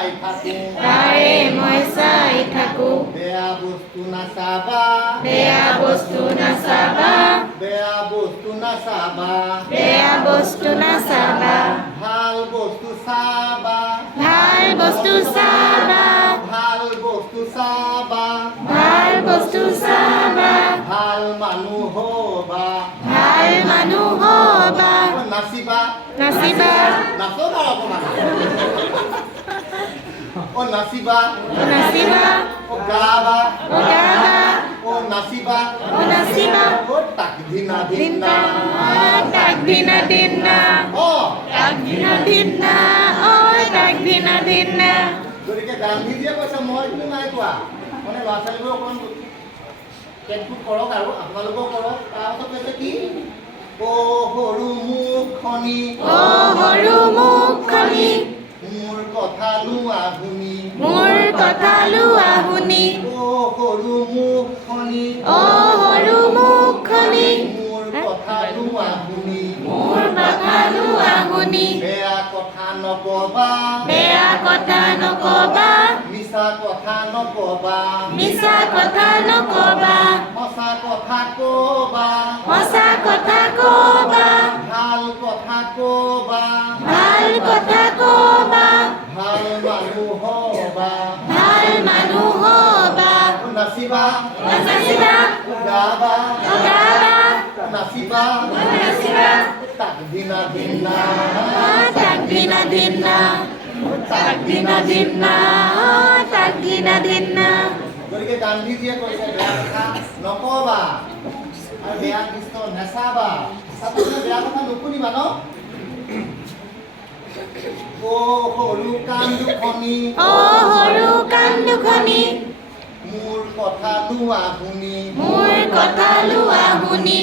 চাই থাকো তাৰে মই চাই থাকো বেয়া বস্তু নাচাবা বেয়া বস্তু নাচাবা বেয়া বস্তু নাচাবা বেয়া বস্তু নাচাবা ভাল বস্তু চাবা ভাল বস্তু চাবা ভাল বস্তু চাবা ভাল বস্তু চাবা ভাল মানুহ হবা ভাল মানুহ হবা নাচিবা নাচিবা নাচো না অকমান ও নাচিবা নাচিবা গাবা গাবা নাচিবা নাচিবা তাক দিনা দিনা তাক দিনা দিনা তাক দিনা দিনা তাক দিনা দিনা গতিকে গান্ধীজীয়ে কৈছে মই কিন্তু নাই কোৱা মানে ল'ৰা ছোৱালীবোৰ অকণমান পেটবোৰ কৰক আৰু আপোনালোকেও কৰক তাৰপাছত কৈছে কি অ সৰু মুখখনি সৰু মুখখনি মোৰ কথা লোৱা শুনি মোৰ কথা লোৱা শুনি সৰু মুখখনি সৰু মুখখনি মোৰ কথা লোৱা শুনি মোৰ কথা লোৱা শুনি বেয়া কথা নকবা বেয়া কথা নকবা মিছা কথা নকবা মিছা কথা নকবা সঁচা কথা কবা সঁচা কথা কবা ভাল কথা কবা ভাল কথা কবা ভাল মানুহ হবা ভাল মানুহ হবা নাচিবা নাচিবা গাবা গাবা নাচিবা নাচিবা তাক দিনা দিনা তাক দিনা দিনা তাক দিনা দিনা তাক দিনা দিনা গতিকে গান্ধীজীয়ে কৈছে বেয়া কথা নকবা আৰু বেয়া কৃষ্ণ নেচাবা চাবলৈ বেয়া কথা নুশুনিবা ন সৰু কাণ দুখনি সৰু কাণ দুখনি মোৰ কথা লোৱা শুনি মোৰ কথা লোৱা শুনি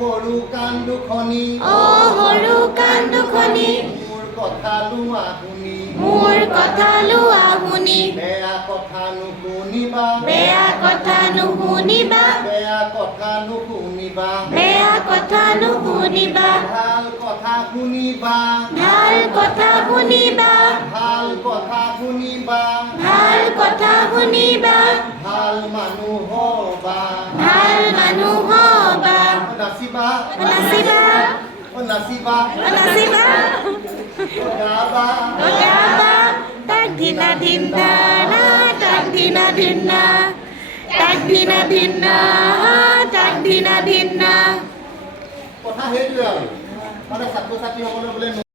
সৰু কাণ দুখনি সৰু কাণ দুখনি মোৰ কথা লোৱা শুনি মোৰ কথা লোৱা শুনি বেয়া কথা নুশুনিবা বেয়া কথা নুশুনিবা বেয়া কথা নুশুনিবা বেয়া কথা নুশুনিবা ভাল কথা শুনিবা ভাল কথা শুনিবা ভাল কথা শুনিবা ভাল কথা শুনিবা ভাল মানুহ হবা ভাল মানুহ হবা নাচিবা নাচিবা নাচিবা নাচিবা গাবা গাবা তাক দিনা দিনা তাক দিনা দিনা তাক দিনা দিনা তাক দিনা দিনা কথা সেইটোৱে আৰু মানে ছাত্ৰ ছাত্ৰীসকলে বোলে